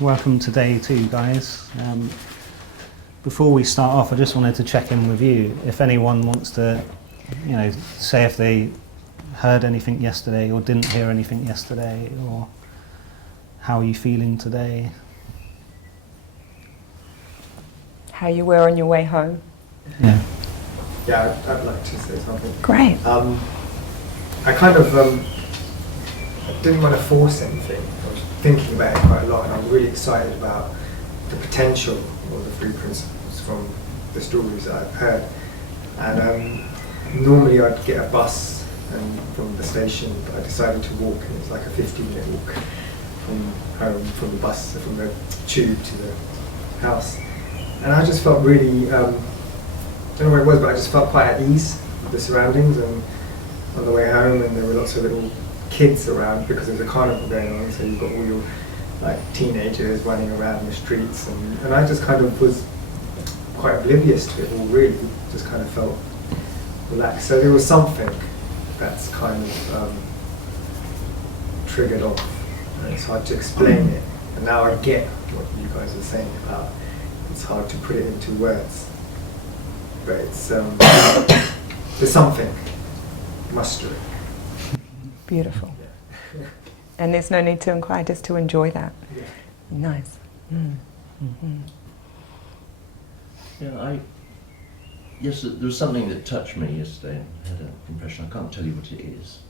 Welcome to day 2, guys. Before we start off, I just wanted to check in with you. If anyone wants to, say if they heard anything yesterday or didn't hear anything yesterday, or how are you feeling today? How you were on your way home? Yeah. Yeah, I'd like to say something. Great. I kind of I didn't want to force anything. I was thinking about it quite a lot, and I'm really excited about the potential of the 3 principles from the stories that I've heard. And normally I'd get a bus from the station, but I decided to walk, and it's like a 15-minute walk from home, from the bus, from the tube to the house. And I just felt really, I don't know where it was, but I just felt quite at ease with the surroundings. And on the way home, and there were lots of little kids around because there's a carnival going on, so you've got all your teenagers running around the streets, and I just kind of was quite oblivious to it all, really, just kind of felt relaxed. So there was something that's kind of triggered off, and it's hard to explain it, and now I get what you guys are saying about it's hard to put it into words, but it's there's something mustering. Beautiful. Yeah. And there's no need to inquire, just to enjoy that. Yeah. Nice. Yeah, yes, there was something that touched me yesterday. I had an impression, I can't tell you what it is,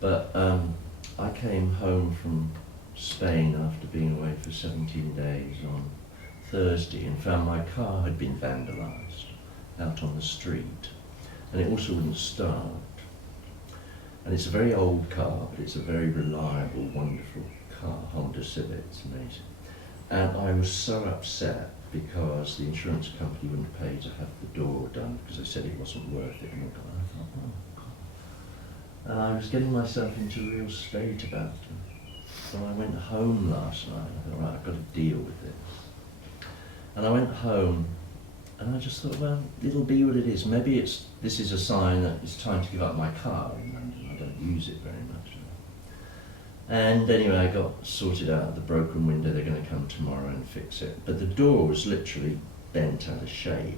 but I came home from Spain after being away for 17 days on Thursday and found my car had been vandalised out on the street, and it also wouldn't start. And it's a very old car, but it's a very reliable, wonderful car, Honda Civic, it's amazing. And I was so upset because the insurance company wouldn't pay to have the door done because they said it wasn't worth it. And I thought, oh God. And I was getting myself into a real state about it. So I went home last night. I thought, right, I've got to deal with this. And I went home, and I just thought, well, it'll be what it is. Maybe this is a sign that it's time to give up my car. I don't use it very much. And anyway, I got sorted out the broken window. They're going to come tomorrow and fix it. But the door was literally bent out of shape.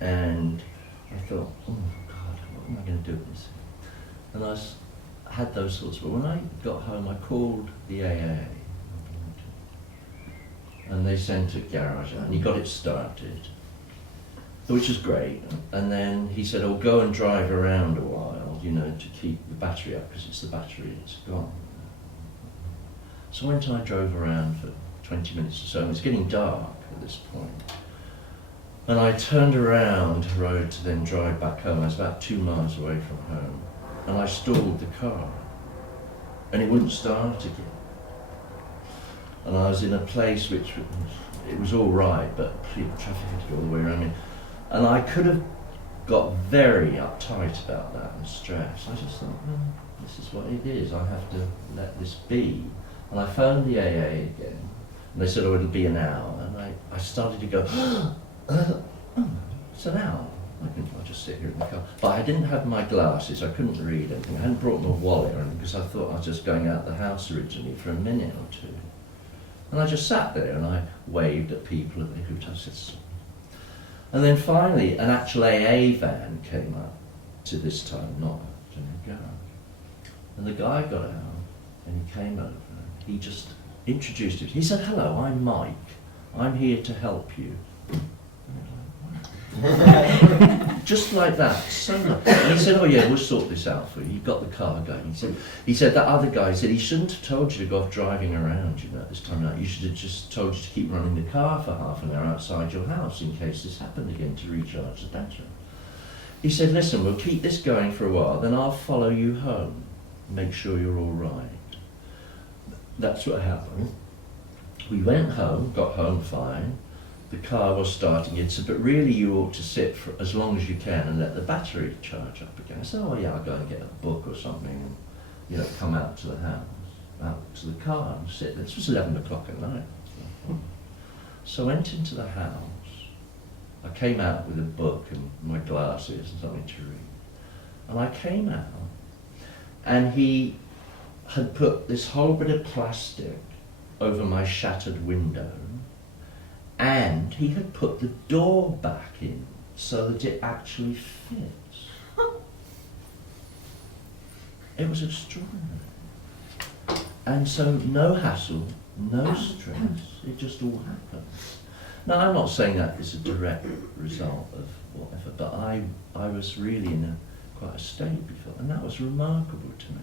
And I thought, oh God, what am I going to do with this? And I had those thoughts. But when I got home, I called the AA. And they sent a garage out, and he got it started, which was great. And then he said, oh, go and drive around a while, to keep the battery up, because it's the battery, it's gone. So I went and I drove around for 20 minutes or so, and it's getting dark at this point. And I turned around the road to then drive back home. I was about 2 miles away from home, and I stalled the car, and it wouldn't start again. And I was in a place which it was all right, but traffic had to go all the way around me. And I could have got very uptight about that and stressed. I just thought, this is what it is. I have to let this be. And I phoned the AA again, and they said, oh, it'll be an hour. And I started to go, it's an hour. I'll just sit here in the car. But I didn't have my glasses. I couldn't read anything. I hadn't brought my wallet or anything because I thought I was just going out the house originally for a minute or two. And I just sat there and I waved at people at the hoot. I said, and then finally an actual AA van came up to this time, not to the garage. And the guy got out and he came over. He just introduced him. He said, hello, I'm Mike. I'm here to help you. Just like that. So nice. And he said, oh yeah, we'll sort this out for you. You've got the car going. He said that other guy said he shouldn't have told you to go off driving around, at this time of night. You should have just told you to keep running the car for half an hour outside your house in case this happened again to recharge the battery. He said, listen, we'll keep this going for a while, then I'll follow you home. Make sure you're all right. That's what happened. We went home, got home fine. The car was starting it, but really you ought to sit for as long as you can and let the battery charge up again. I said, oh yeah, I'll go and get a book or something and come out to the house, out to the car and sit. This was 11 o'clock at night. So I went into the house. I came out with a book and my glasses and something to read. And I came out and he had put this whole bit of plastic over my shattered window, and he had put the door back in so that it actually fits. It was extraordinary. And so no hassle, no stress, it just all happened. Now I'm not saying that is a direct result of whatever, but I was really in quite a state before, and that was remarkable to me.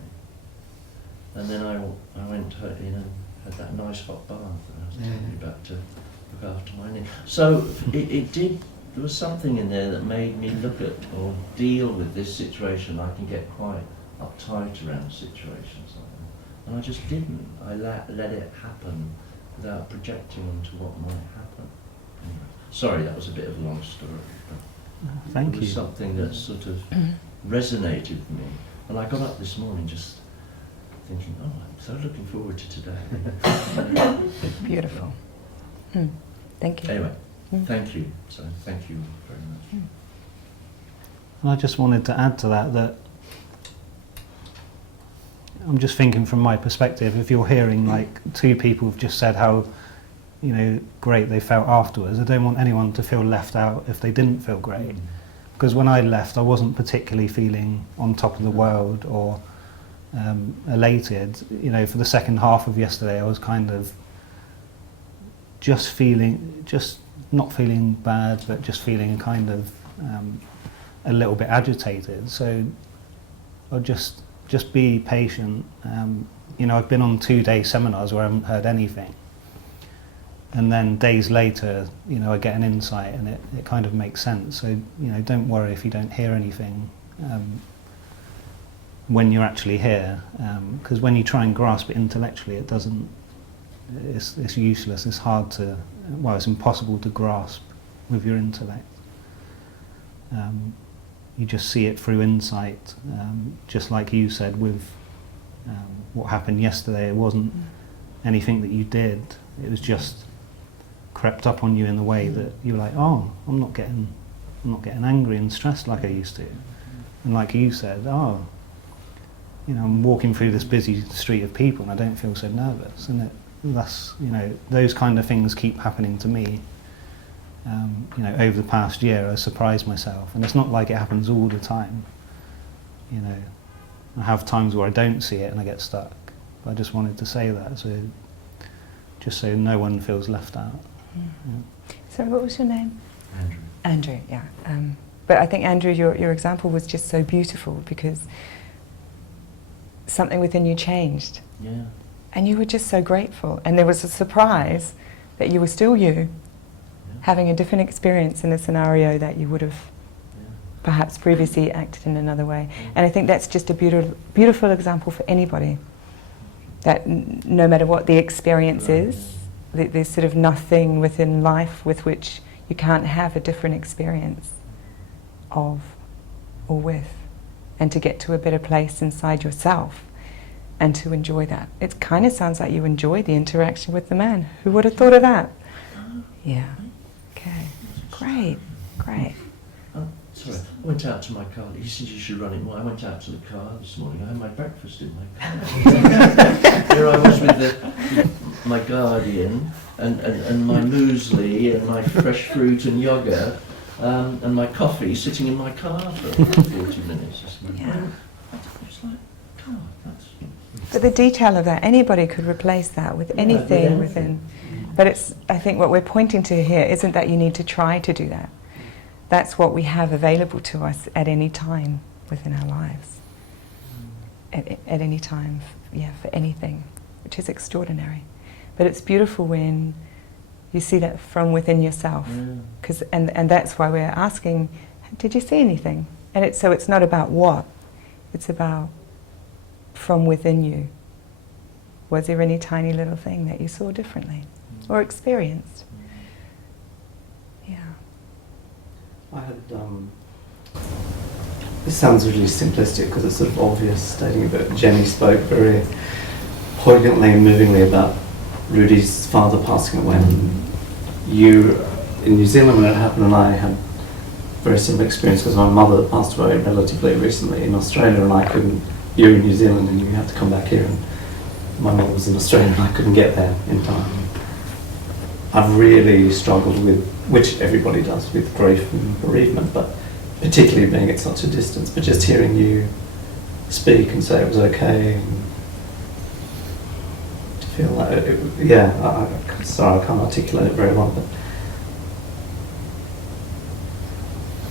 And then I went in and had that nice hot bath that I was telling you about to look after my knee. So there was something in there that made me look at or deal with this situation. I can get quite uptight around situations like that. And I just didn't. I let it happen without projecting onto what might happen. Anyway, sorry, that was a bit of a long story. But Thank it was you. something that sort of resonated with me. And I got up this morning just thinking, oh, I'm so looking forward to today. Beautiful. Thank you. Anyway, thank you. So thank you very much. And I just wanted to add to that I'm just thinking from my perspective, if you're hearing like two people have just said how, great they felt afterwards, I don't want anyone to feel left out if they didn't feel great. Because when I left, I wasn't particularly feeling on top of the world or elated. For the second half of yesterday, I was kind of just not feeling bad, but just feeling kind of a little bit agitated. So I'll just be patient. I've been on 2-day seminars where I haven't heard anything. And then days later, I get an insight and it kind of makes sense. So, don't worry if you don't hear anything when you're actually here. Because when you try and grasp it intellectually, it doesn't, it's useless. It's hard to, it's impossible to grasp with your intellect. You just see it through insight. Just like you said with what happened yesterday, it wasn't anything that you did. It was just crept up on you in the way that you were like, oh, I'm not getting angry and stressed like I used to. And like you said, I'm walking through this busy street of people and I don't feel so nervous. And that's, those kind of things keep happening to me. Over the past year, I surprised myself, and it's not like it happens all the time. I have times where I don't see it and I get stuck. But I just wanted to say that, so no one feels left out. Yeah. So what was your name? Andrew. Andrew, yeah. But I think, Andrew, your example was just so beautiful because something within you changed. Yeah. And you were just so grateful. And there was a surprise that you were still you, having a different experience in a scenario that you would have perhaps previously acted in another way. And I think that's just a beautiful example for anybody. That no matter what the experience is, there's sort of nothing within life with which you can't have a different experience of or with, and to get to a better place inside yourself and to enjoy that. It kind of sounds like you enjoyed the interaction with the man. Who would have thought of that? Yeah. Okay. Great. Great. Sorry, I went out to my car. He said you should run it more. I went out to the car this morning. I had my breakfast in my car. Here I was with my Guardian and my muesli and my fresh fruit and yogurt and my coffee sitting in my car for 40 minutes. Yeah. It's like, God, that's... But the detail of that, anybody could replace that with anything within. But I think what we're pointing to here isn't that you need to try to do that. That's what we have available to us at any time within our lives. At any time, for anything, which is extraordinary. But it's beautiful when you see that from within yourself. And that's why we're asking, did you see anything? And so it's not about what, it's about from within you. Was there any tiny little thing that you saw differently or experienced? Yeah. I had, this sounds really simplistic because it's sort of obvious stating, but Jenny spoke very poignantly and movingly about Rudy's father passing away. And you, in New Zealand when it happened, and I had very similar experience because my mother passed away relatively recently in Australia and I couldn't, you're in New Zealand and you have to come back here and my mother was in Australia and I couldn't get there in time. I've really struggled with, which everybody does, with grief and bereavement, but particularly being at such a distance, but just hearing you speak and say it was okay, and to feel like, sorry I can't articulate it very well, but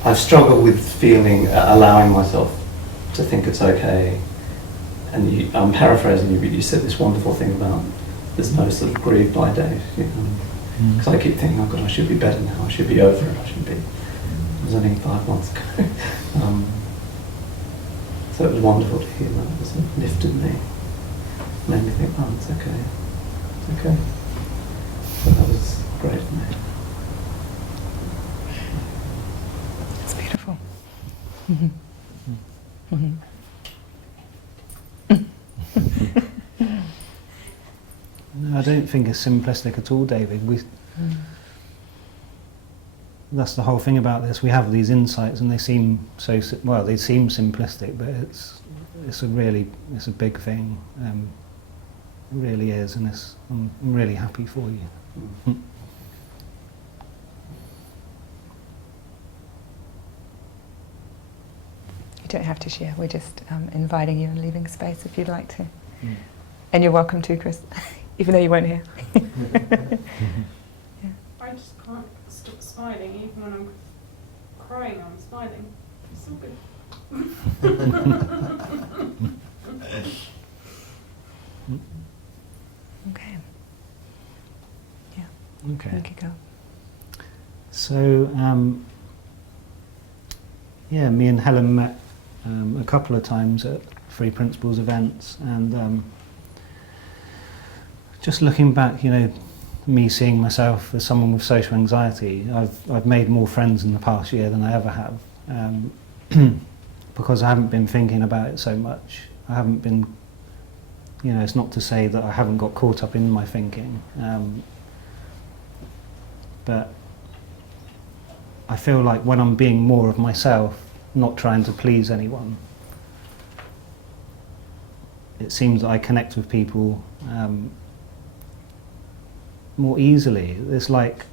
I've struggled with feeling, allowing myself to think it's okay. And I'm paraphrasing you, but you said this wonderful thing about there's no sort of grieve by day, you know. Because I keep thinking, oh God, I should be better now, I should be over it, I should be. It was only 5 months ago. So it was wonderful to hear that. It sort of lifted me, made me think, oh, it's okay, it's okay. So that was great for me. It's beautiful. No, I don't think it's simplistic at all, David. That's the whole thing about this. We have these insights, and they seem they seem simplistic, but it's a big thing. It really is, and I'm really happy for you. You don't have to share. We're just inviting you and leaving space if you'd like to. And you're welcome to, Chris, even though you weren't here. Yeah. I just can't stop smiling, even when I'm crying, I'm smiling. It's all good. Okay. Yeah. Okay. You could go. So, me and Helen met a couple of times at Free Principles events, and just looking back, me seeing myself as someone with social anxiety, I've made more friends in the past year than I ever have, because I haven't been thinking about it so much. I haven't been, it's not to say that I haven't got caught up in my thinking, but I feel like when I'm being more of myself, not trying to please anyone, it seems that I connect with people more easily. It's like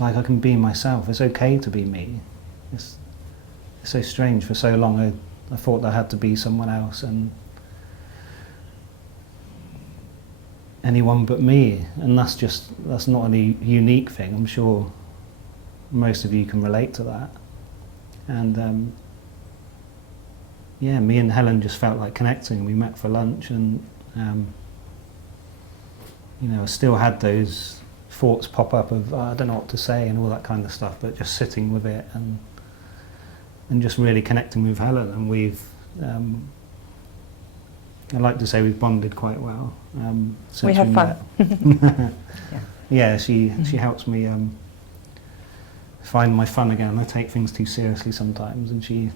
I can be myself. It's okay to be me. It's so strange. For so long I thought I had to be someone else and anyone but me, and that's not a unique thing. I'm sure most of you can relate to that. And me and Helen just felt like connecting. We met for lunch, and I still had those thoughts pop up of I don't know what to say and all that kind of stuff, but just sitting with it and just really connecting with Helen, and we've I like to say we've bonded quite well. Since we have fun. Yeah, she helps me find my fun again. I take things too seriously sometimes, and she.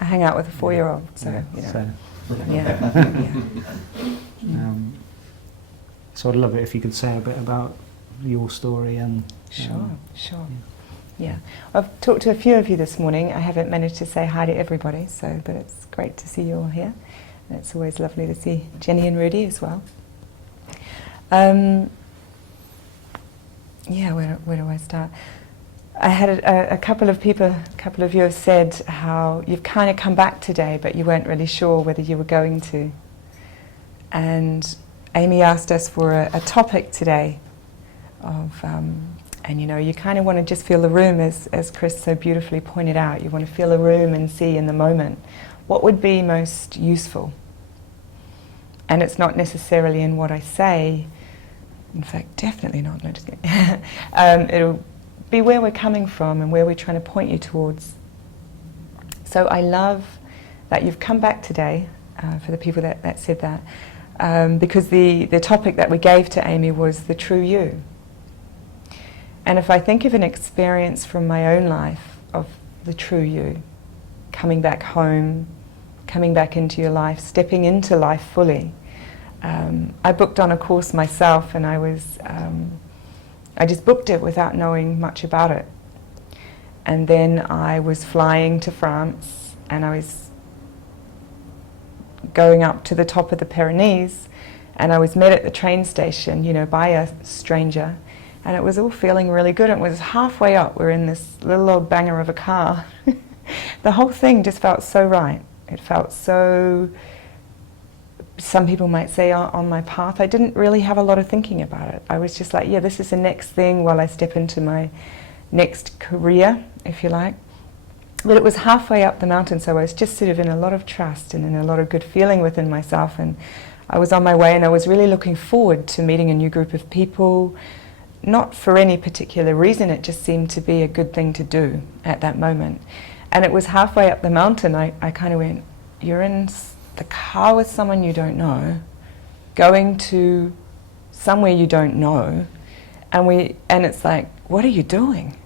I hang out with a 4-year-old, so So I'd love it if you could say a bit about your story and. Sure. Yeah, I've talked to a few of you this morning. I haven't managed to say hi to everybody, but it's great to see you all here. And it's always lovely to see Jenny and Rudy as well. Where do I start? I had a couple of you have said how you've kind of come back today, but you weren't really sure whether you were going to. And Amy asked us for a topic today of, and you kind of want to just feel the room, as Chris so beautifully pointed out. You want to feel the room and see in the moment what would be most useful. And it's not necessarily in what I say. In fact, definitely not. No, just kidding. It'll be where we're coming from and where we're trying to point you towards. So I love that you've come back today, for the people that said that, because the topic that we gave to Amy was the true you. And if I think of an experience from my own life of the true you, coming back home, coming back into your life, stepping into life fully. I booked on a course myself, and I just booked it without knowing much about it. And then I was flying to France, and I was going up to the top of the Pyrenees, and I was met at the train station, you know, by a stranger, and it was all feeling really good. It was halfway up, we're in this little old banger of a car. The whole thing just felt so right. It felt so, some people might say, on my path. I didn't really have a lot of thinking about it. I was just like, yeah, this is the next thing while I step into my next career, if you like. But it was halfway up the mountain, so I was just sort of in a lot of trust and in a lot of good feeling within myself, and I was on my way, and I was really looking forward to meeting a new group of people, not for any particular reason. It just seemed to be a good thing to do at that moment. And it was halfway up the mountain, I kind of went, you're in the car with someone you don't know, going to somewhere you don't know, and it's like, what are you doing?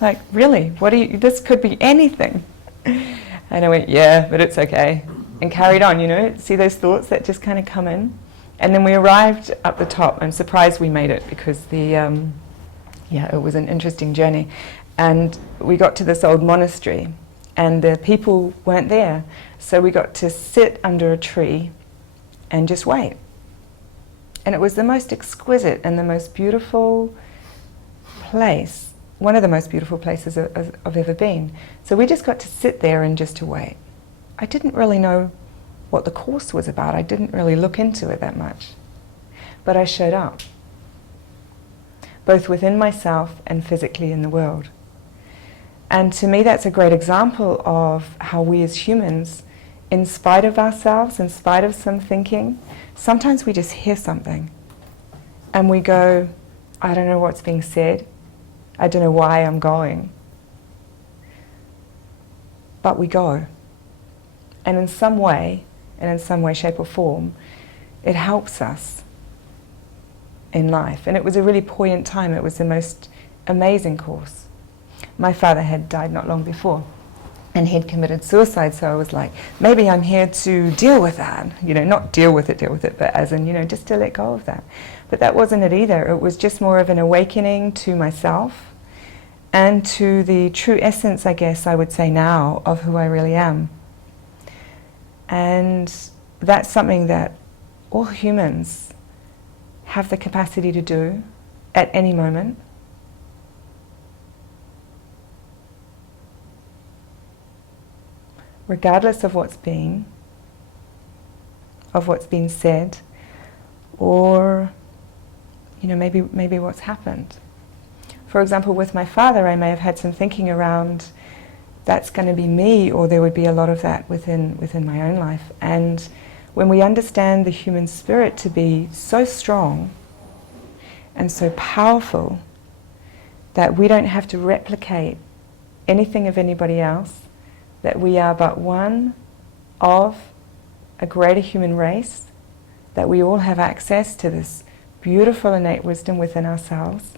Like, really, this could be anything. And I went, yeah, but it's okay. And carried on, you know, see those thoughts that just kind of come in. And then we arrived up the top. I'm surprised we made it because it was an interesting journey. And we got to this old monastery and the people weren't there. So we got to sit under a tree and just wait. And it was the most exquisite and the most beautiful place, one of the most beautiful places I've ever been. So we just got to sit there and just to wait. I didn't really know what the course was about. I didn't really look into it that much. But I showed up, both within myself and physically in the world. And to me, that's a great example of how we as humans, in spite of ourselves, in spite of some thinking, sometimes we just hear something and we go, I don't know what's being said. I don't know why I'm going. But we go. And in some way, shape or form, it helps us in life. And it was a really poignant time. It was the most amazing course. My father had died not long before, and he'd committed suicide, so I was like, maybe I'm here to deal with that. You know, not deal with it, but as in, you know, just to let go of that. But that wasn't it either. It was just more of an awakening to myself and to the true essence, I guess I would say now, of who I really am. And that's something that all humans have the capacity to do at any moment. Regardless of what's been said, or, you know, maybe what's happened. For example, with my father, I may have had some thinking around that's going to be me, or there would be a lot of that within my own life. And when we understand the human spirit to be so strong and so powerful that we don't have to replicate anything of anybody else, that we are but one of a greater human race, that we all have access to this beautiful innate wisdom within ourselves,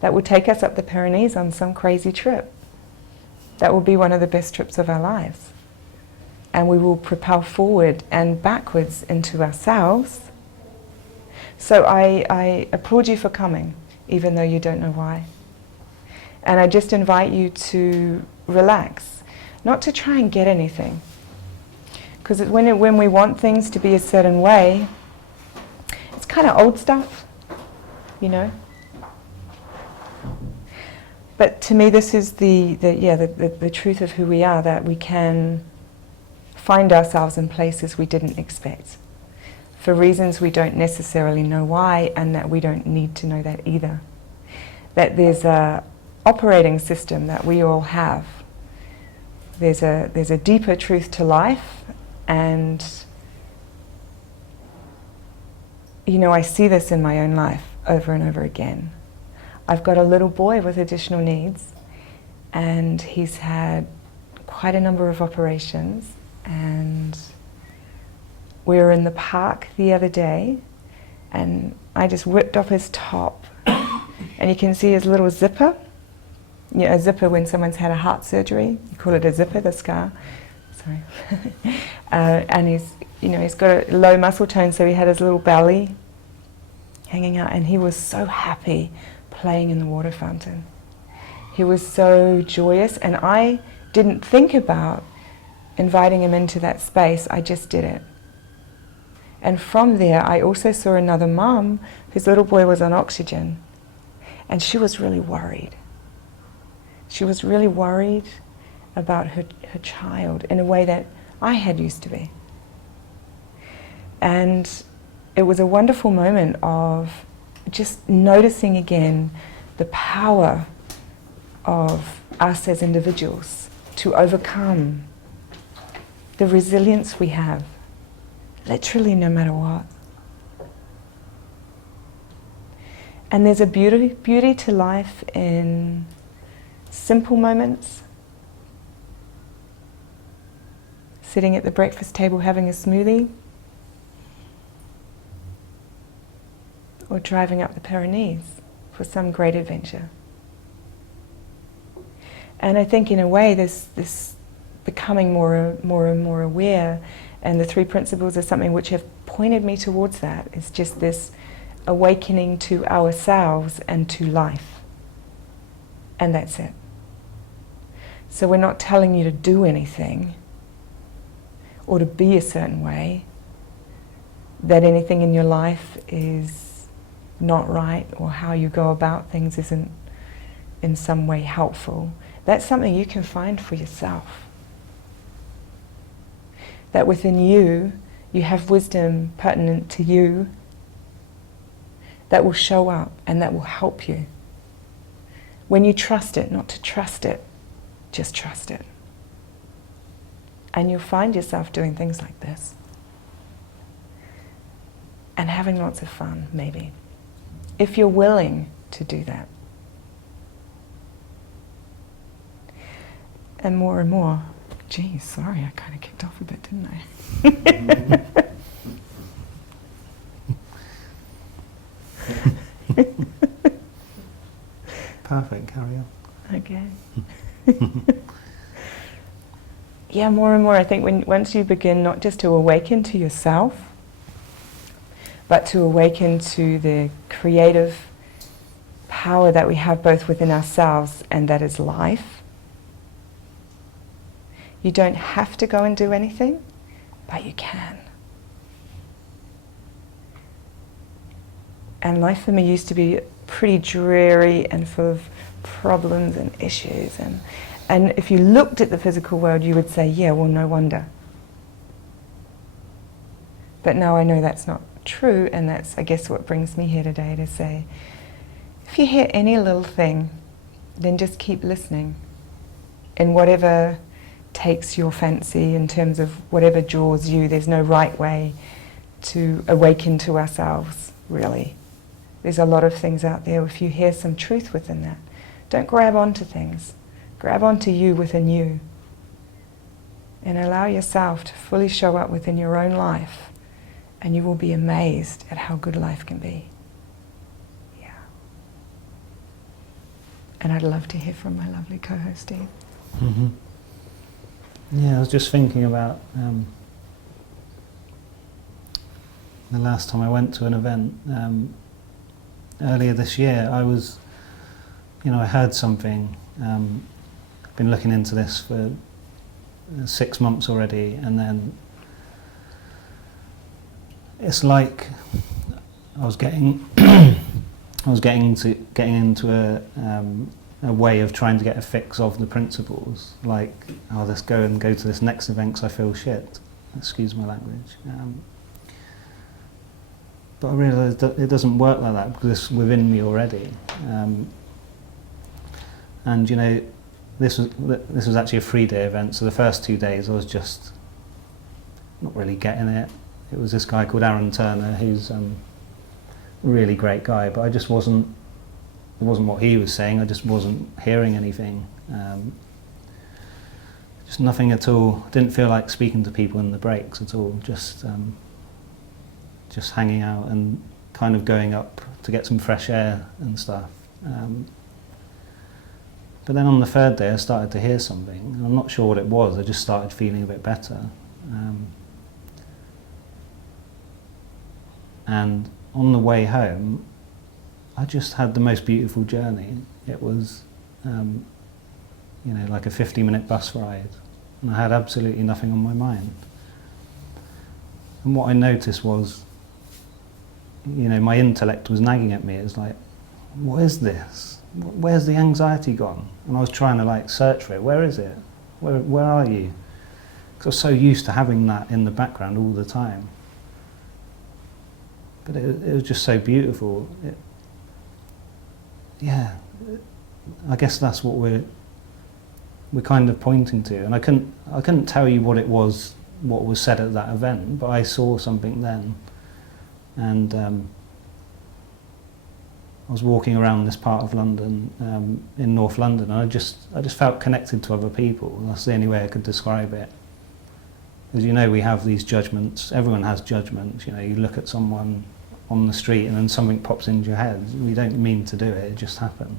that will take us up the Pyrenees on some crazy trip. That will be one of the best trips of our lives. And we will propel forward and backwards into ourselves. So I applaud you for coming, even though you don't know why. And I just invite you to relax, not to try and get anything. Because when we want things to be a certain way, it's kind of old stuff, you know. But to me, this is the truth of who we are, that we can find ourselves in places we didn't expect, for reasons we don't necessarily know why, and that we don't need to know that either. That there's a operating system that we all have. There's a deeper truth to life, and you know, I see this in my own life over and over again. I've got a little boy with additional needs, and he's had quite a number of operations, and we were in the park the other day, and I just whipped off his top, and you can see his little zipper. You know, a zipper when someone's had a heart surgery, you call it a zipper, the scar. Sorry. And he's got a low muscle tone, so he had his little belly hanging out, and he was so happy playing in the water fountain. He was so joyous, and I didn't think about inviting him into that space, I just did it. And from there, I also saw another mum whose little boy was on oxygen, and she was really worried. She was really worried about her child in a way that I had used to be. And it was a wonderful moment of just noticing again the power of us as individuals to overcome the resilience we have, literally no matter what. And there's a beauty to life in simple moments. Sitting at the breakfast table having a smoothie, or driving up the Pyrenees for some great adventure. And I think in a way this becoming more and more aware, and the three principles are something which have pointed me towards that. It's just this awakening to ourselves and to life. And that's it. So we're not telling you to do anything or to be a certain way, that anything in your life is not right, or how you go about things isn't in some way helpful. That's something you can find for yourself. That within you, you have wisdom pertinent to you that will show up and that will help you. When you trust it, not to trust it, just trust it. And you'll find yourself doing things like this. And having lots of fun, maybe. If you're willing to do that. And more. Geez, sorry, I kind of kicked off a bit, didn't I? Perfect, carry on. Okay. Yeah, more and more, I think once you begin not just to awaken to yourself, but to awaken to the creative power that we have both within ourselves, and that is life. You don't have to go and do anything, but you can. And life for me used to be pretty dreary and full of problems and issues. And if you looked at the physical world, you would say, yeah, well, no wonder. But now I know that's not true, and that's, I guess, what brings me here today to say, if you hear any little thing, then just keep listening. In whatever takes your fancy, in terms of whatever draws you, there's no right way to awaken to ourselves, really. There's a lot of things out there. If you hear some truth within that, don't grab onto things. Grab onto you within you. And allow yourself to fully show up within your own life. And you will be amazed at how good life can be. Yeah. And I'd love to hear from my lovely co-host, Steve. Mm-hmm. Yeah, I was just thinking about the last time I went to an event earlier this year. I heard something. I've been looking into this for 6 months already, and then it's like I was getting into a way of trying to get a fix of the principles, like, let's go to this next event because I feel shit. Excuse my language. But I realised that it doesn't work like that, because it's within me already. And this was actually a 3-day event, so the first 2 days I was just not really getting it. It was this guy called Aaron Turner, who's a really great guy, but it wasn't what he was saying. I just wasn't hearing anything. Just nothing at all. Didn't feel like speaking to people in the breaks at all. Just hanging out and kind of going up to get some fresh air and stuff. But then on the 3rd day I started to hear something. I'm not sure what it was. I just started feeling a bit better. And on the way home, I just had the most beautiful journey. It was, like a 50-minute bus ride. and I had absolutely nothing on my mind. And what I noticed was, my intellect was nagging at me. It's like, what is this? Where's the anxiety gone? And I was trying to search for it. Where is it? Where are you? Because I was so used to having that in the background all the time. But it was just so beautiful. I guess that's what we're kind of pointing to. And I couldn't tell you what it was, what was said at that event, but I saw something then. And I was walking around this part of London, in North London, and I just felt connected to other people. That's the only way I could describe it. As we have these judgments. Everyone has judgments. You look at someone on the street and then something pops into your head. We don't mean to do it, it just happens.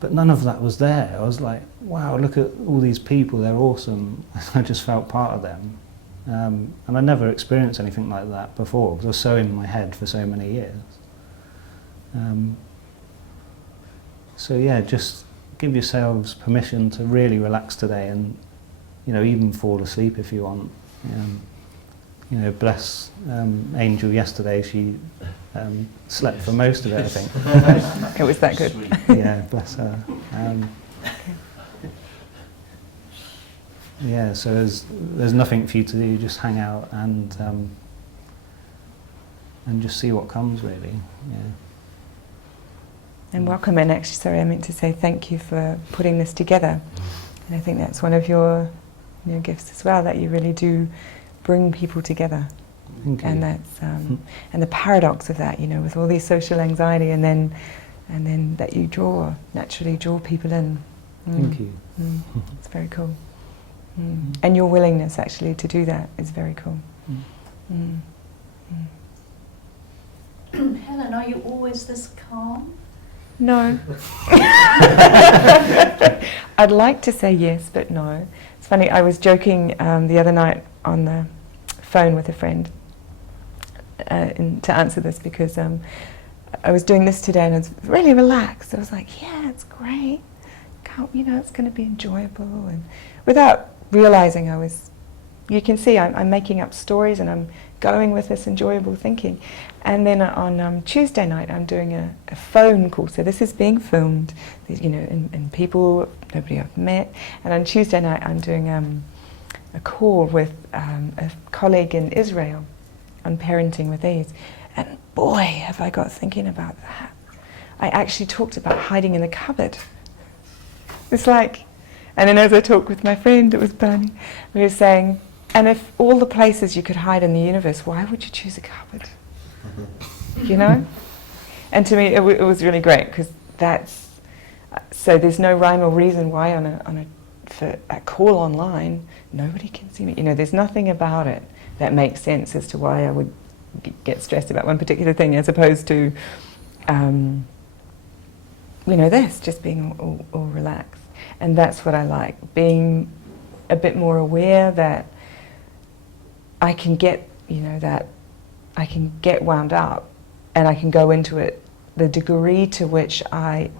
But none of that was there. I was like, wow, look at all these people, they're awesome. I just felt part of them. And I never experienced anything like that before, because I was so in my head for so many years. Just give yourselves permission to really relax today, and even fall asleep if you want. Bless Angel yesterday. She slept for most of it, I think. It was that good. Sweet. Yeah, bless her. So there's nothing for you to do. Just hang out and just see what comes, really. Yeah. And welcome, and actually, sorry, I meant to say thank you for putting this together. And I think that's one of your gifts as well, that you really do bring people together. Thank you. And that's and the paradox of that, with all these social anxiety, and then that you naturally draw people in. Thank you. It's very cool. And your willingness actually to do that is very cool. Helen, are you always this calm? No. I'd like to say yes, but no. It's funny, I was joking the other night on the phone with a friend to answer this, because I was doing this today and I was really relaxed. I was like, yeah, it's great. It's going to be enjoyable. And without realizing you can see I'm making up stories and I'm going with this enjoyable thinking. And then on Tuesday night I'm doing a phone call. So this is being filmed, and people, nobody I've met. And on Tuesday night I'm doing a call with a colleague in Israel on parenting with ease. And boy, have I got thinking about that. I actually talked about hiding in the cupboard. It's like, and then as I talked with my friend, it was Bernie, we were saying, and if all the places you could hide in the universe, why would you choose a cupboard? And to me, it was really great, because so there's no rhyme or reason why for a call online, nobody can see me. There's nothing about it that makes sense as to why I would get stressed about one particular thing, as opposed to, this, just being all relaxed. And that's what I like, being a bit more aware that I can get, that I can get wound up, and I can go into it the degree to which I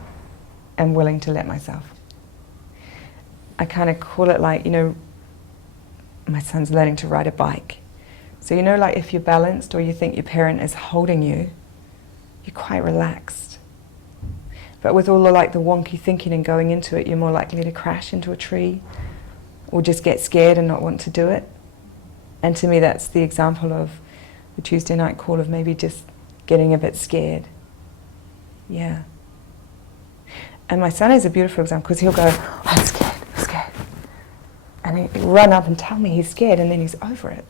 am willing to let myself. I kind of call it like, my son's learning to ride a bike. So like if you're balanced, or you think your parent is holding you, you're quite relaxed. But with all the wonky thinking and going into it, you're more likely to crash into a tree, or just get scared and not want to do it. And to me, that's the example of the Tuesday night call, of maybe just getting a bit scared. Yeah. And my son is a beautiful example, because he'll go, I'm scared. And he'll run up and tell me he's scared, and then he's over it.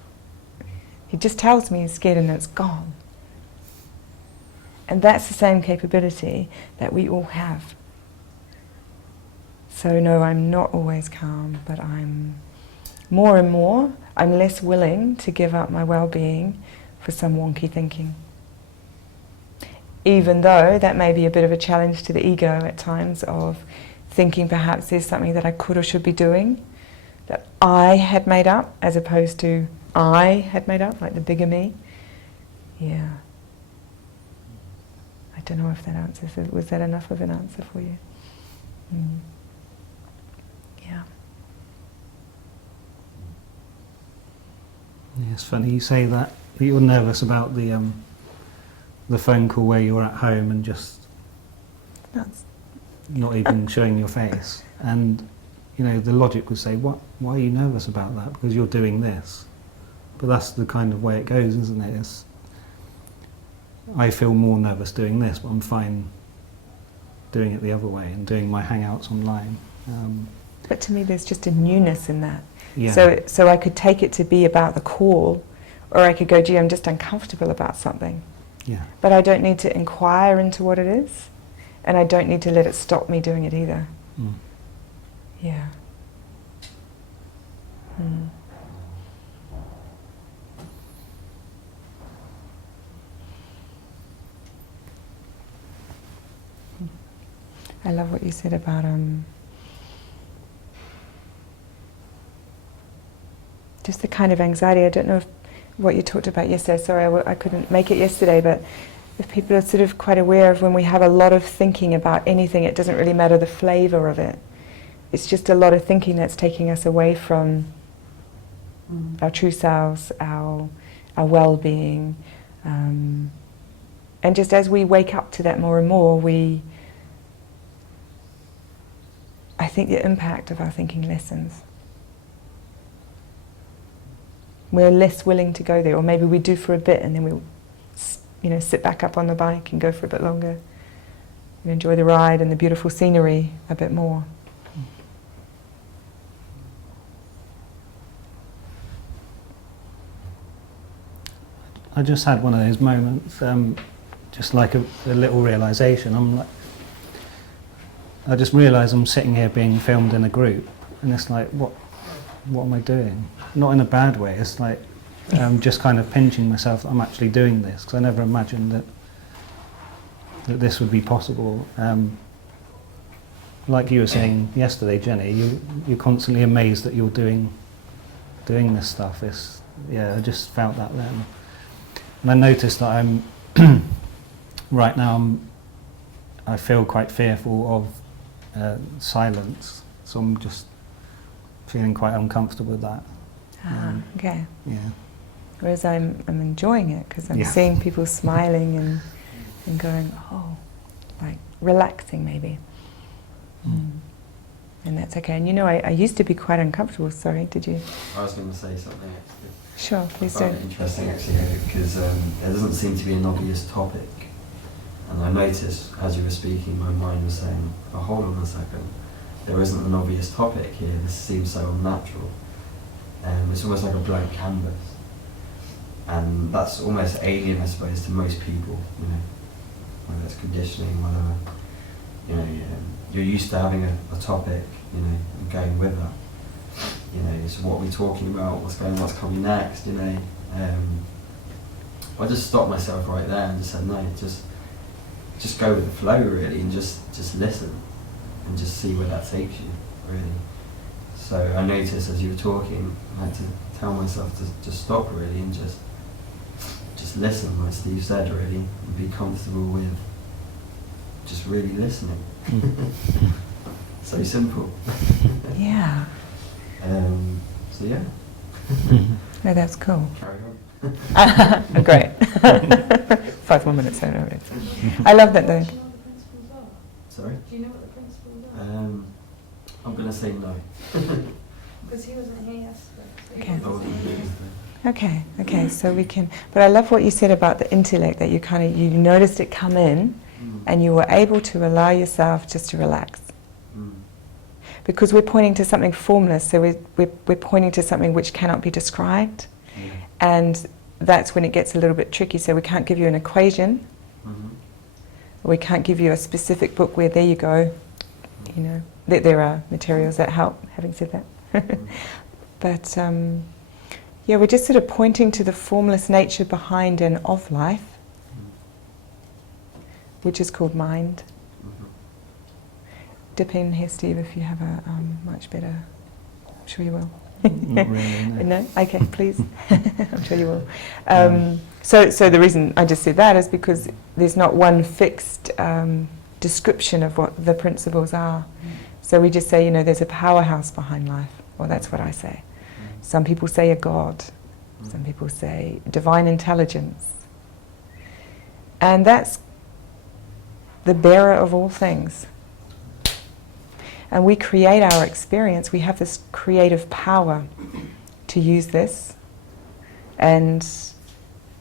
He just tells me he's scared and it's gone. And that's the same capability that we all have. So no, I'm not always calm, but I'm more and more, I'm less willing to give up my well-being for some wonky thinking. Even though that may be a bit of a challenge to the ego at times, of thinking perhaps there's something that I could or should be doing that I had made up, as opposed to I had made up, like the bigger me. Yeah. I don't know if that answers it. Was that enough of an answer for you? Yeah. Yeah, it's funny you say that you're nervous about the phone call where you're at home and just That's, not even showing your face. And you know, the logic would say, "What? Why are you nervous about that? Because you're doing this." But that's the kind of way it goes, isn't it? I feel more nervous doing this, but I'm fine doing it the other way and doing my hangouts online. but to me, there's just a newness in that. Yeah. So I could take it to be about the call, or I could go, gee, I'm just uncomfortable about something. Yeah. But I don't need to inquire into what it is, and I don't need to let it stop me doing it either. Mm. Yeah. Mm. I love what you said about just the kind of anxiety. I don't know if what you talked about yesterday. Sorry, I couldn't make it yesterday, but if people are sort of quite aware of when we have a lot of thinking about anything, it doesn't really matter the flavour of it. It's just a lot of thinking that's taking us away from our true selves, our well-being. And just as we wake up to that more and more, I think the impact of our thinking lessens. We're less willing to go there, or maybe we do for a bit and then we, sit back up on the bike and go for a bit longer and enjoy the ride and the beautiful scenery a bit more. I just had one of those moments, just like a little realisation. I just realised I'm sitting here being filmed in a group, and it's like, what am I doing? Not in a bad way. It's like just kind of pinching myself that I'm actually doing this, because I never imagined that this would be possible. Like you were saying yesterday, Jenny, you're constantly amazed that you're doing this stuff. I just felt that then. And I noticed that I'm right now I feel quite fearful of silence, so I'm just feeling quite uncomfortable with that. Okay. Yeah. Whereas I'm enjoying it because I'm Yeah. seeing people smiling and going, oh, like relaxing maybe. And that's okay. And I used to be quite uncomfortable. Sorry, did you? I was going to say something actually. Sure, please I do. find it interesting actually because there doesn't seem to be an obvious topic, and I noticed as you were speaking my mind was saying, oh, hold on a second, there isn't an obvious topic here, this seems so unnatural. It's almost like a blank canvas, and that's almost alien I suppose to most people, whether it's conditioning, whether you're used to having a topic, and going with that. It's what we're talking about, what's coming next, I just stopped myself right there and just said, no, just go with the flow really, and just listen and just see where that takes you, really. So I noticed as you were talking, I had to tell myself to just stop really and just listen, like Steve said really, and be comfortable with just really listening. So simple. Yeah. So yeah. No, that's cool. Carry on. Great. 5 more minutes. I love that though. Do you know what the principles are? Sorry? Do you know what the principles are? I'm going to say no. Because he wasn't here yesterday. So he Okay. I wasn't wasn't here. here yesterday. Okay, so we can. But I love what you said about the intellect, that you noticed it come in, and you were able to allow yourself just to relax. Because we're pointing to something formless, so we're pointing to something which cannot be described, and that's when it gets a little bit tricky. So we can't give you an equation, we can't give you a specific book where there you go, there are materials that help, having said that. But we're just sort of pointing to the formless nature behind and of life, which is called mind. Dip in here, Steve, if you have a much better. I'm sure you will. Not really, no. No? Okay, please. I'm sure you will. So the reason I just said that is because there's not one fixed description of what the principles are. So we just say, there's a powerhouse behind life. Well, that's what I say. Some people say a God. Some people say divine intelligence. And that's the bearer of all things. And we create our experience. We have this creative power to use this. And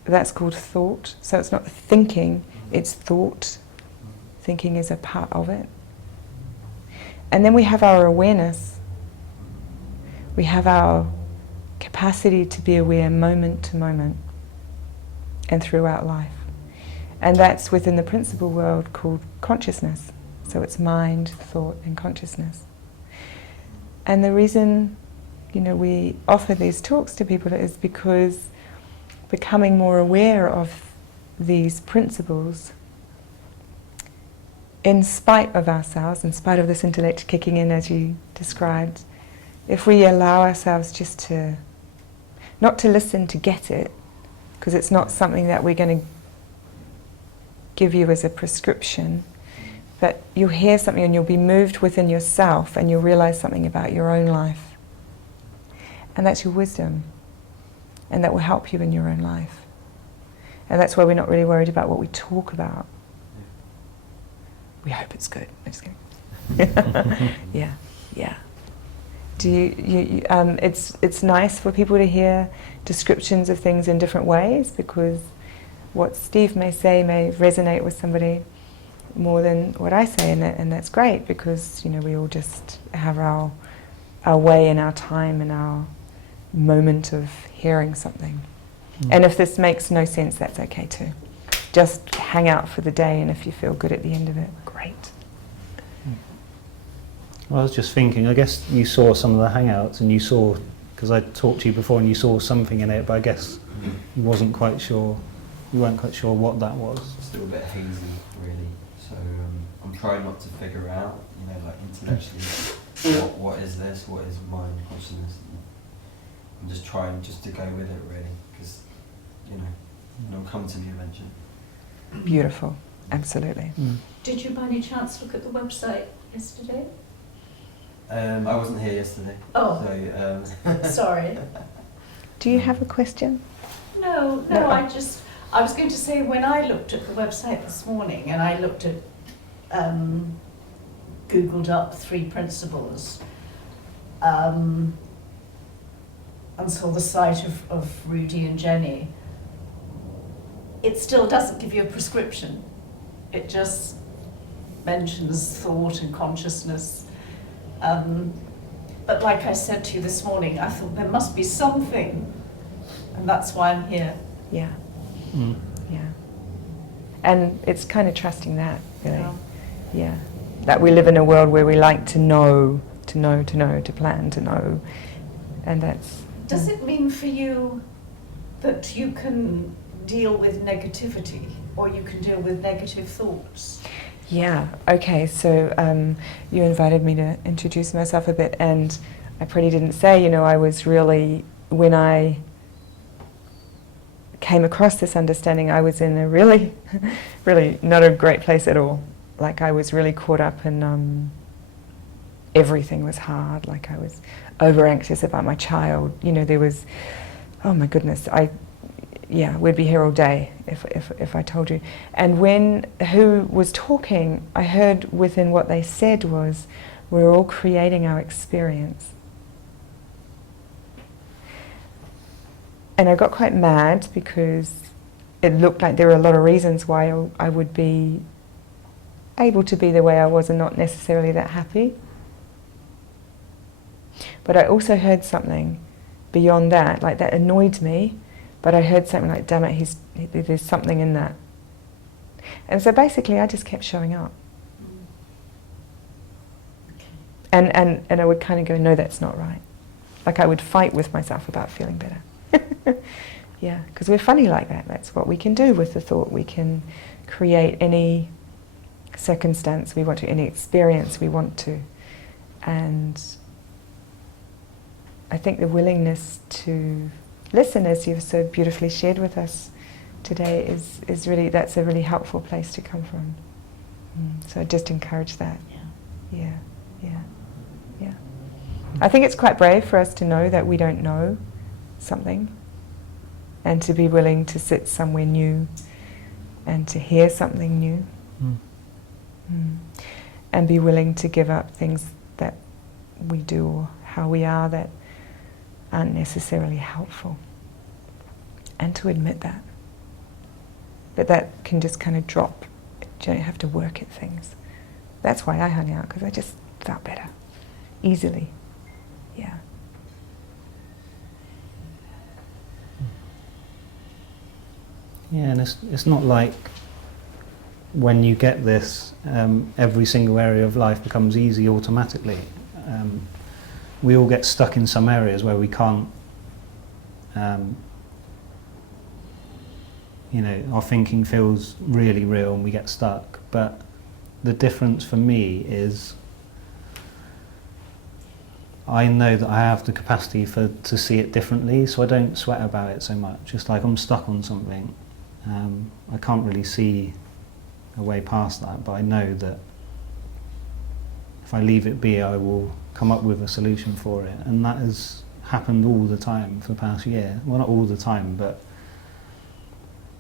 that's called thought. So it's not thinking, it's thought. Thinking is a part of it. And then we have our awareness. We have our capacity to be aware moment to moment and throughout life. And that's within the principle world called consciousness. So it's mind, thought, and consciousness. And the reason, we offer these talks to people is because becoming more aware of these principles, in spite of ourselves, in spite of this intellect kicking in as you described, if we allow ourselves just to, not to listen to get it, because it's not something that we're going to give you as a prescription, but you'll hear something and you'll be moved within yourself and you'll realize something about your own life. And that's your wisdom. And that will help you in your own life. And that's why we're not really worried about what we talk about. We hope it's good. I'm just kidding. Yeah. It's nice for people to hear descriptions of things in different ways, because what Steve may say may resonate with somebody more than what I say, and that's great, because we all just have our way and our time and our moment of hearing something. And if this makes no sense, that's okay too. Just hang out for the day, and if you feel good at the end of it, great. Well, I was just thinking, I guess you saw some of the hangouts, and you saw, because I talked to you before and you saw something in it, but I guess you weren't quite sure what that was. Still a bit hazy, really. So I'm trying not to figure out, intellectually, what is this, what is mind, consciousness. I'm just trying just to go with it, really, because, it'll come to me eventually. Beautiful, absolutely. Did you by any chance look at the website yesterday? I wasn't here yesterday. Oh, so, sorry. Do you have a question? No, I was going to say, when I looked at the website this morning and I looked at, Googled up 3 principles, and saw the site of Rudy and Jenny, it still doesn't give you a prescription. It just mentions thought and consciousness. But like I said to you this morning, I thought there must be something, and that's why I'm here. Yeah. Yeah. And it's kind of trusting that, really. Yeah. That we live in a world where we like to know, to plan, to know. And that's... Does it mean for you that you can deal with negativity, or you can deal with negative thoughts? Yeah, okay, so you invited me to introduce myself a bit, and I probably didn't say, I was really, when I came across this understanding, I was in a really, really not a great place at all. Like, I was really caught up in everything was hard, like I was over anxious about my child. There was, oh my goodness, we'd be here all day if I told you. And who was talking, I heard within what they said was, we're all creating our experience. And I got quite mad, because it looked like there were a lot of reasons why I would be able to be the way I was and not necessarily that happy. But I also heard something beyond that, like that annoyed me. But I heard something like, damn it, there's something in that. And so basically I just kept showing up. And I would kind of go, no, that's not right. Like, I would fight with myself about feeling better. Yeah, because we're funny like that. That's what we can do with the thought. We can create any circumstance we want to, any experience we want to. And I think the willingness to listen, as you've so beautifully shared with us today, is really, that's a really helpful place to come from. So I just encourage that. Yeah. I think it's quite brave for us to know that we don't know something. and to be willing to sit somewhere new and to hear something new. And be willing to give up things that we do or how we are that aren't necessarily helpful. And to admit that. But that can just kind of drop. You don't have to work at things. That's why I hung out, because I just felt better. Easily. Yeah. Yeah, and it's not like when you get this, every single area of life becomes easy automatically. We all get stuck in some areas where we can't, our thinking feels really real and we get stuck. But the difference for me is I know that I have the capacity to see it differently, so I don't sweat about it so much. It's like I'm stuck on something. I can't really see a way past that, but I know that if I leave it be, I will come up with a solution for it. And that has happened all the time for the past year. Well, not all the time, but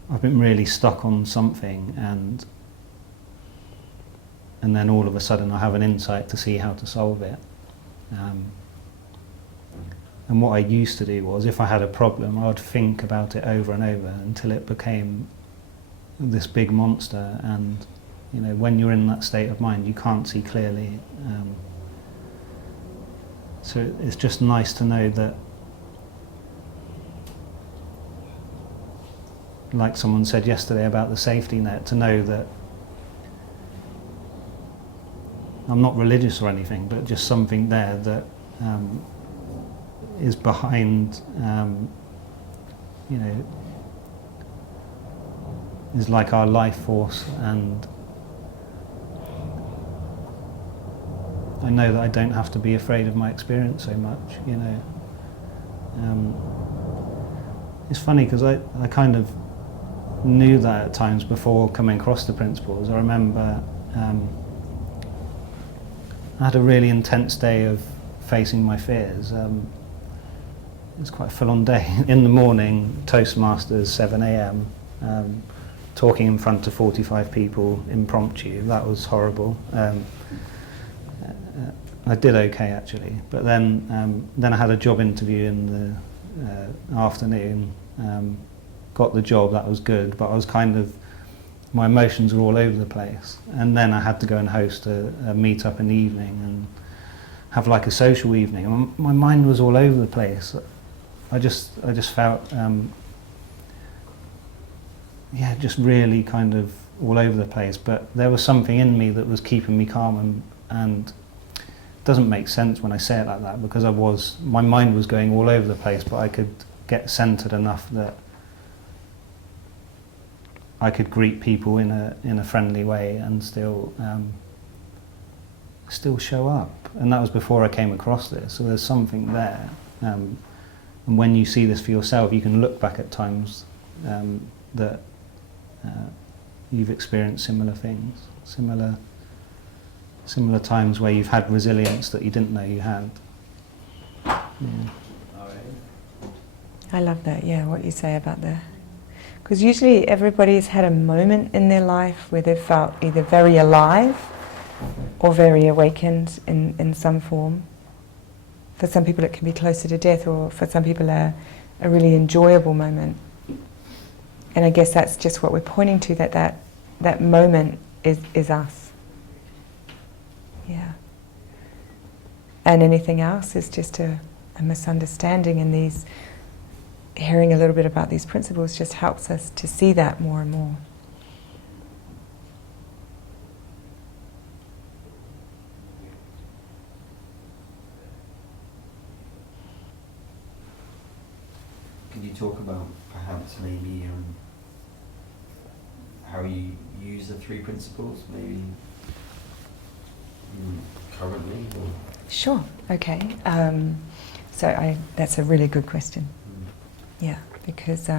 I've been really stuck on something, and then all of a sudden I have an insight to see how to solve it. And what I used to do was, if I had a problem, I would think about it over and over until it became this big monster. And when you're in that state of mind, you can't see clearly. So it's just nice to know that, like someone said yesterday about the safety net, to know that I'm not religious or anything, but just something there that is behind, is like our life force, and I know that I don't have to be afraid of my experience so much, It's funny because I kind of knew that at times before coming across the principles. I remember I had a really intense day of facing my fears. It was quite a full-on day. In the morning, Toastmasters, 7 a.m, talking in front of 45 people, impromptu. That was horrible. I did okay actually, but then I had a job interview in the afternoon. Got the job, that was good, but I was my emotions were all over the place. And then I had to go and host a meet-up in the evening and have like a social evening. And my mind was all over the place. I just felt, just really kind of all over the place. But there was something in me that was keeping me calm, and it doesn't make sense when I say it like that, because my mind was going all over the place, but I could get centered enough that I could greet people in a friendly way and still show up. And that was before I came across this. So there's something there. And when you see this for yourself, you can look back at times that you've experienced similar things, similar times where you've had resilience that you didn't know you had. Yeah. I love that, what you say about the... Because usually everybody's had a moment in their life where they've felt either very alive or very awakened in some form. For some people it can be closer to death, or for some people a really enjoyable moment. And I guess that's just what we're pointing to, that moment is us. Yeah. And anything else is just a misunderstanding, and hearing a little bit about these principles just helps us to see that more and more. Can you talk about perhaps maybe how you use the three principles, maybe currently? Or? Sure, okay. That's a really good question. Yeah, because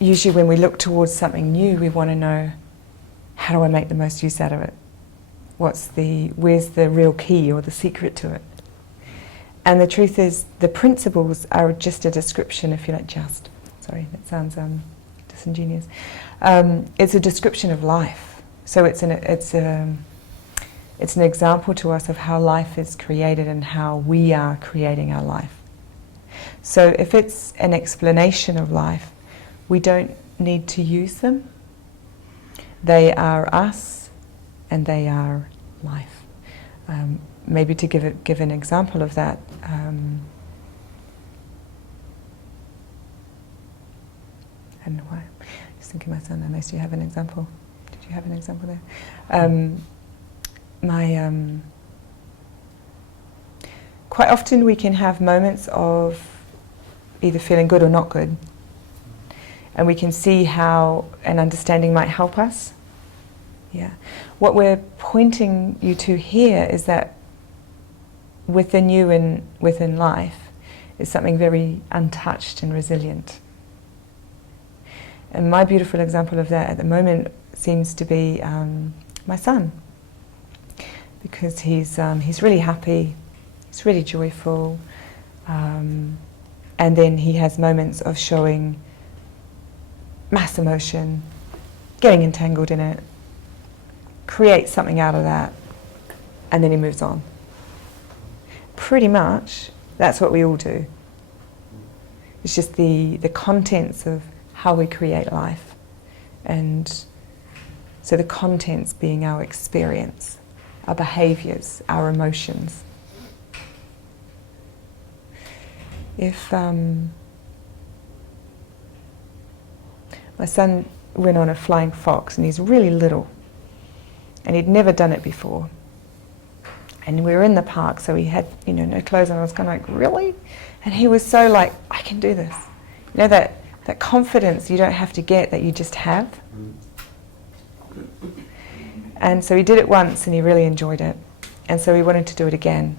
usually when we look towards something new, we want to know, how do I make the most use out of it? Where's the real key or the secret to it? And the truth is, the principles are just a description, if you like, sorry, that sounds disingenuous. It's a description of life. So it's an example to us of how life is created and how we are creating our life. So if it's an explanation of life, we don't need to use them. They are us, and they are life. Maybe to give an example of that, I don't know why. Just thinking my son, unless you have an example. Did you have an example there? Quite often we can have moments of either feeling good or not good. And we can see how an understanding might help us. Yeah. What we're pointing you to here is that within you and within life is something very untouched and resilient. And my beautiful example of that at the moment seems to be my son. Because he's really happy, he's really joyful, and then he has moments of showing mass emotion, getting entangled in it, create something out of that, and then he moves on. Pretty much, that's what we all do. It's just the contents of how we create life. And so the contents being our experience, our behaviors, our emotions. If my son went on a flying fox, and he's really little, and he'd never done it before. And we were in the park, so he had, no clothes on. I was kind of like, really? And he was so like, I can do this. You know, that confidence you don't have to get, that you just have. And so he did it once, and he really enjoyed it. And so he wanted to do it again.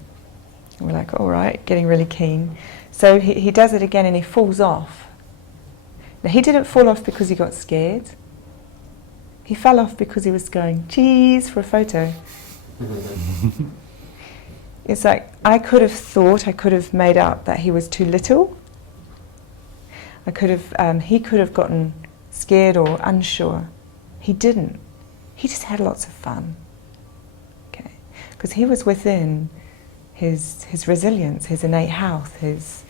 And we're like, all right, getting really keen. So he does it again, and he falls off. Now, he didn't fall off because he got scared. He fell off because he was going, geez, for a photo. It's like, I could have made up that he was too little. He could have gotten scared or unsure. He didn't. He just had lots of fun. Okay, because he was within his resilience, his innate health, his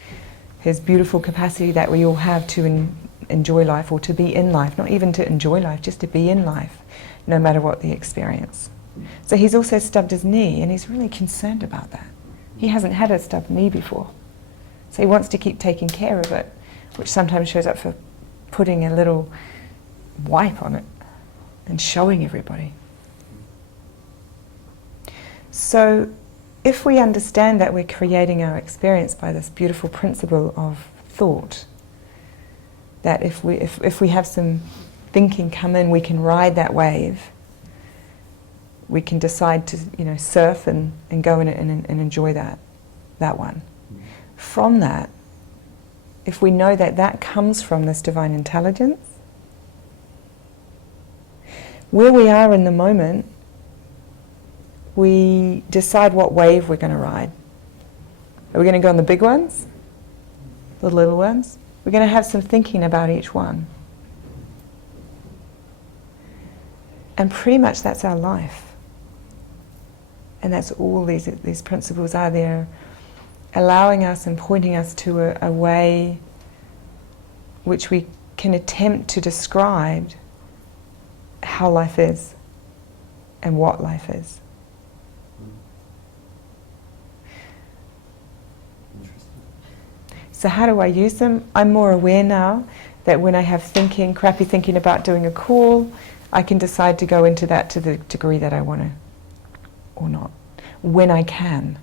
beautiful capacity that we all have to enjoy life, or to be in life, not even to enjoy life, just to be in life, no matter what the experience. So he's also stubbed his knee, and he's really concerned about that. He hasn't had a stubbed knee before. So he wants to keep taking care of it, which sometimes shows up for putting a little wipe on it and showing everybody. So if we understand that we're creating our experience by this beautiful principle of thought, that if we have some thinking come in, we can ride that wave. We can decide to surf and go in it and enjoy that one. From that, if we know that comes from this divine intelligence, where we are in the moment, we decide what wave we're going to ride. Are we going to go on the big ones? The little ones? We're going to have some thinking about each one. And pretty much that's our life. And that's all these principles are there, allowing us and pointing us to a way which we can attempt to describe how life is and what life is. So how do I use them? I'm more aware now that when I have crappy thinking about doing a call, I can decide to go into that to the degree that I want to, or not, when I can.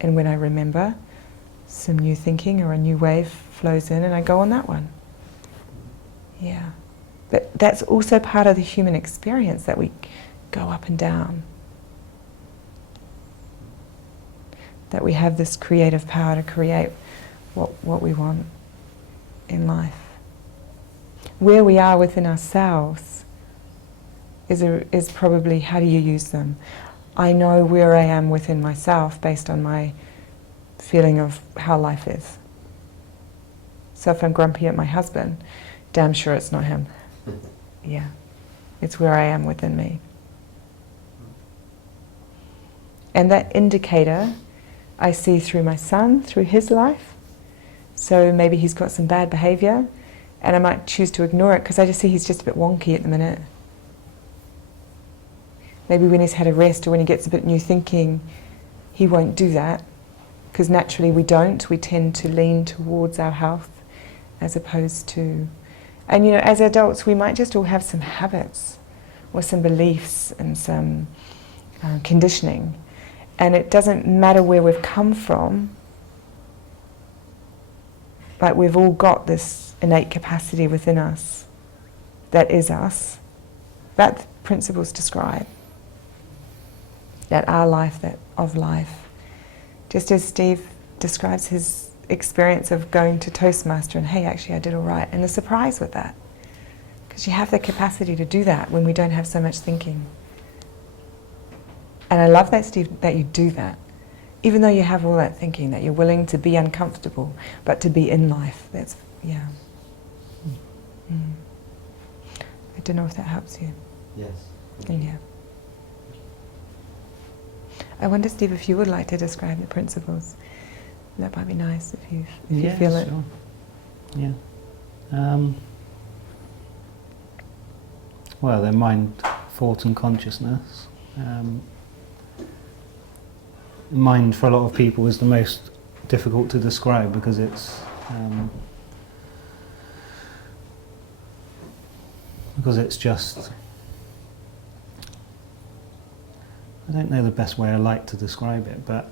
And when I remember, some new thinking or a new wave flows in, and I go on that one. Yeah. But that's also part of the human experience, that we go up and down. That we have this creative power to create what we want in life. Where we are within ourselves is probably, how do you use them? I know where I am within myself based on my feeling of how life is. So if I'm grumpy at my husband, damn sure it's not him. Yeah, it's where I am within me. And that indicator I see through my son, through his life. So maybe he's got some bad behavior and I might choose to ignore it because I just see he's just a bit wonky at the minute. Maybe when he's had a rest or when he gets a bit new thinking, he won't do that because naturally we don't. We tend to lean towards our health as opposed to... And you know, as adults we might just all have some habits or some beliefs and some conditioning. And it doesn't matter where we've come from, but we've all got this innate capacity within us that is us, that the principles describe, that our life, that of life. Just as Steve describes his experience of going to Toastmaster and, hey, actually I did all right, and the surprise with that. Because you have the capacity to do that when we don't have so much thinking. And I love that, Steve, that you do that. Even though you have all that thinking, that you're willing to be uncomfortable, but to be in life. That's, yeah. Mm. I don't know if that helps you. Yes. Yeah. I wonder, Steve, if you would like to describe the principles. That might be nice if you feel it. Sure. Yeah. Well, they're mind, thought and consciousness. Mind for a lot of people is the most difficult to describe because it's just, I don't know the best way I like to describe it, but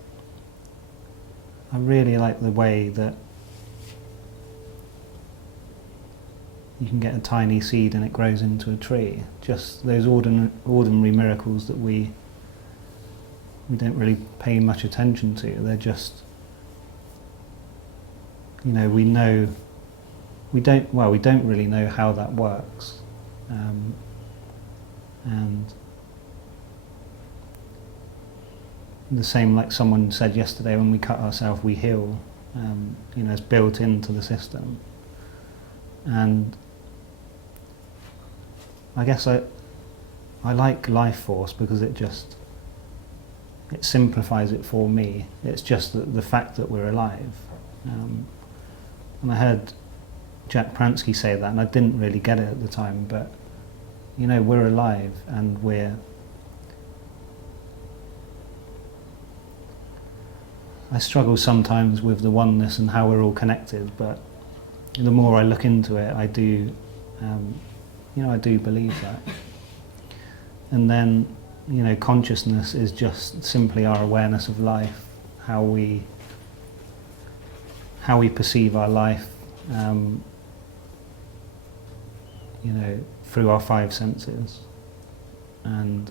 I really like the way that you can get a tiny seed and it grows into a tree. Just those ordinary miracles that we don't really pay much attention to. They're just, you know, we don't really know how that works. And the same, like someone said yesterday, when we cut ourselves we heal. You know, it's built into the system. And I guess I like life force because it simplifies it for me. It's just the fact that we're alive. And I heard Jack Pransky say that, and I didn't really get it at the time, but you know, we're alive and I struggle sometimes with the oneness and how we're all connected, but the more I look into it, I do believe that. And then, you know, consciousness is just simply our awareness of life, how we perceive our life, you know, through our five senses. And,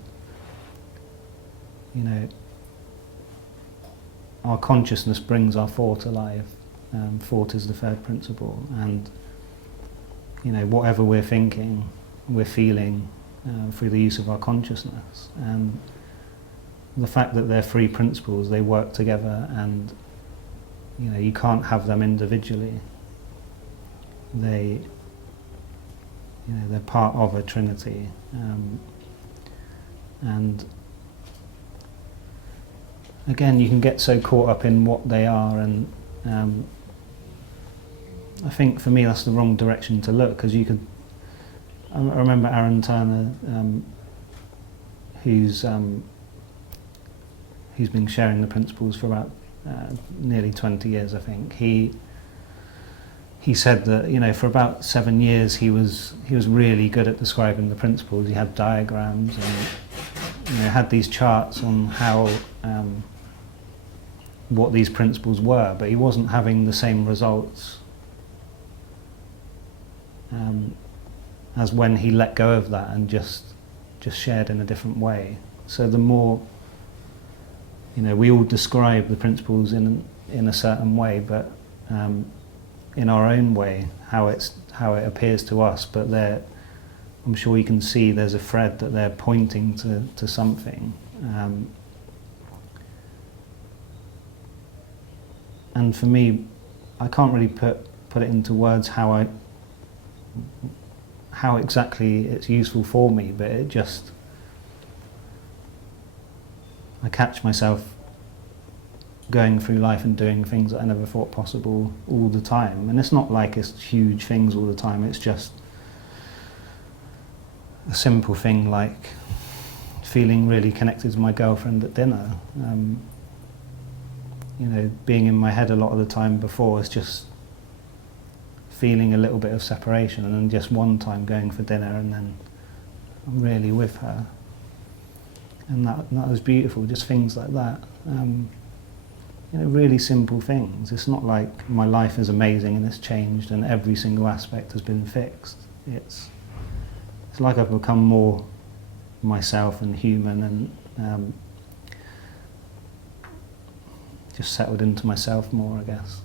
you know, our consciousness brings our thought alive. Thought is the third principle, and you know, whatever we're thinking, we're feeling through the use of our consciousness. And the fact that they're three principles, they work together, and you know, you can't have them individually. They're part of a trinity, and again, you can get so caught up in what they are, and I think for me that's the wrong direction to look, because you could. I remember Aaron Turner, who's been sharing the principles for about nearly 20 years, I think. He said that, you know, for about 7 years he was really good at describing the principles. He had diagrams and, you know, had these charts on how what these principles were, but he wasn't having the same results as when he let go of that and just shared in a different way. So the more, you know, we all describe the principles in a certain way, but in our own way, how it appears to us. But I'm sure you can see there's a thread that they're pointing to something, and for me, I can't really put it into words how exactly it's useful for me, but it just, I catch myself going through life and doing things that I never thought possible all the time. And it's not like it's huge things all the time, it's just a simple thing like feeling really connected to my girlfriend at dinner. Being in my head a lot of the time before is just feeling a little bit of separation, and then just one time going for dinner and then I'm really with her. And that was beautiful, just things like that. Really simple things. It's not like my life is amazing and it's changed and every single aspect has been fixed. It's like I've become more myself and human, and just settled into myself more, I guess.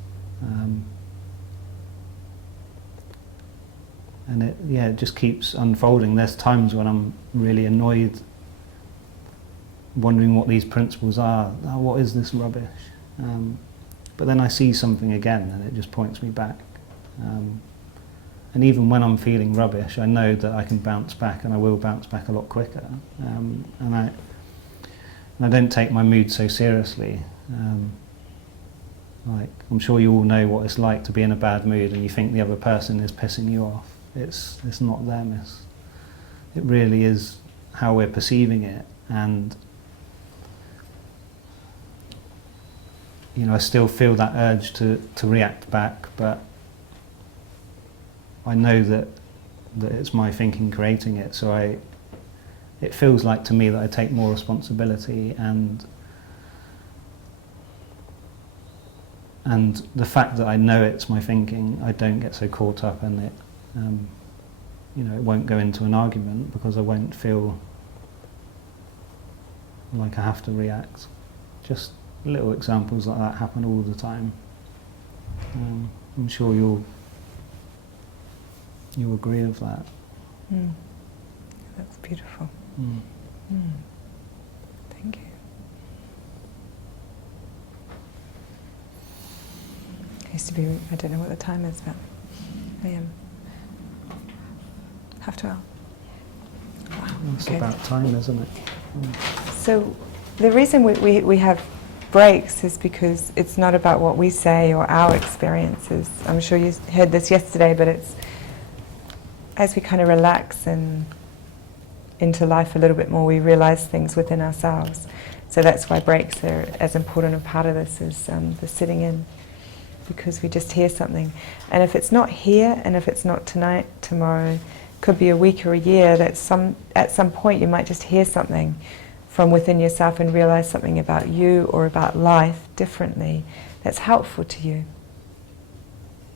And it just keeps unfolding. There's times when I'm really annoyed, wondering what these principles are. Oh, what is this rubbish? But then I see something again and it just points me back. And even when I'm feeling rubbish, I know that I can bounce back, and I will bounce back a lot quicker. And I don't take my mood so seriously. Like, I'm sure you all know what it's like to be in a bad mood and you think the other person is pissing you off. It's not them. It really is how we're perceiving it. And I still feel that urge to react back, but I know that it's my thinking creating it, so it feels like to me that I take more responsibility, and the fact that I know it's my thinking, I don't get so caught up in it. It won't go into an argument because I won't feel like I have to react. Just little examples like that happen all the time. I'm sure you'll agree with that. That's beautiful. Thank you. It used to be, I don't know what the time is, but I am 12:30. Wow. It's Okay. about time, isn't it? So the reason we have breaks is because it's not about what we say or our experiences. I'm sure you heard this yesterday, but it's as we kind of relax and into life a little bit more, we realize things within ourselves. So that's why breaks are as important a part of this as the sitting in, because we just hear something. And if it's not here, and if it's not tonight, tomorrow, could be a week or a year, that at some point you might just hear something from within yourself and realize something about you or about life differently that's helpful to you.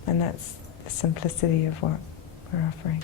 And that's the simplicity of what we're offering.